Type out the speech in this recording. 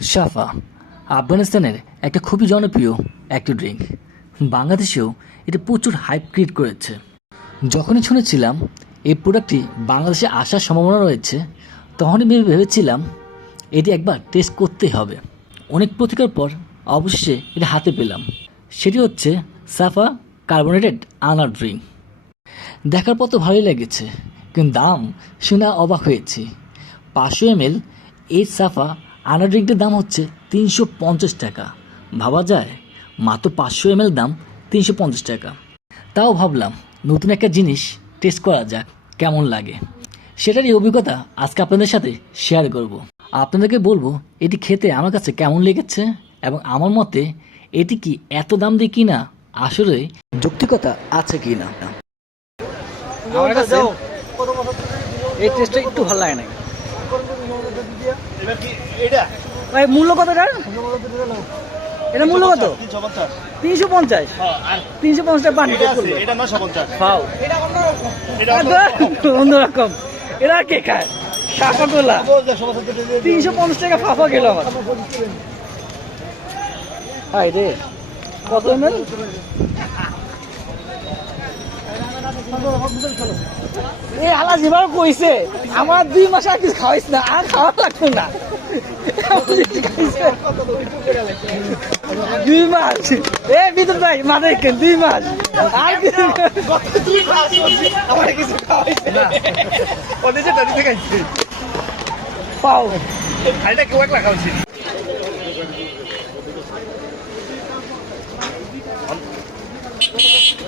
সাফা আফগানিস্তানের একটা খুবই জনপ্রিয় একটি ড্রিঙ্ক বাংলাদেশেও এটা প্রচুর হাইপ ক্রিয়েট করেছে। যখনই শুনেছিলাম এই প্রোডাক্টটি বাংলাদেশে আসার সম্ভাবনা রয়েছে, তখনই ভেবে ভেবেছিলাম এটি একবার টেস্ট করতেই হবে। অনেক প্রতিকার পর অবশেষে এটা হাতে পেলাম। সেটি হচ্ছে সাফা কার্বোনেটেড আনার ড্রিঙ্ক দেখার পর তো ভালোই লেগেছে, কিন্তু দাম শুনে অবাক হয়েছি। পাঁচশো এমএল এই সাফা আনা ড্রিঙ্কটির দাম হচ্ছে তিনশো পঞ্চাশ টাকা। ভাবা যায়, মাত্র পাঁচশো এমএল দাম তিনশো পঞ্চাশ টাকা। তাও ভাবলাম, নতুন একটা জিনিস টেস্ট করা যাক, কেমন লাগে। সেটারই অভিজ্ঞতা আজকে আপনাদের সাথে শেয়ার করব। আপনাদেরকে বলব, এটি খেতে আমার কাছে কেমন লেগেছে এবং আমার মতে এটি কি এত দাম দিয়ে কিনা, আসলে যৌক্তিকতা আছে কি না এই টেস্টটা একটু ভালো লাগে না ভাই মূল্য কত এটার এটা মূল্য কত? তিনশো পঞ্চাশ। তিনশো পঞ্চাশ। পাও এটা অন্যরকম। এরা কে খায়? সাফা গোলা তিনশো পঞ্চাশ টাকা ফাফা গেল আমার। হাই রে। কত এমএল? এ হালা যেবার কইছে আমার দুই মাস আর কিছু খাওয়াইছ না আর খাওয়া লাগতো না। দুই মাস এ বিদ্যুৎ ভাই কেন দুই মাস আর কিছু কিছু থেকে পাও। খাওয়াইছে Beep, beep.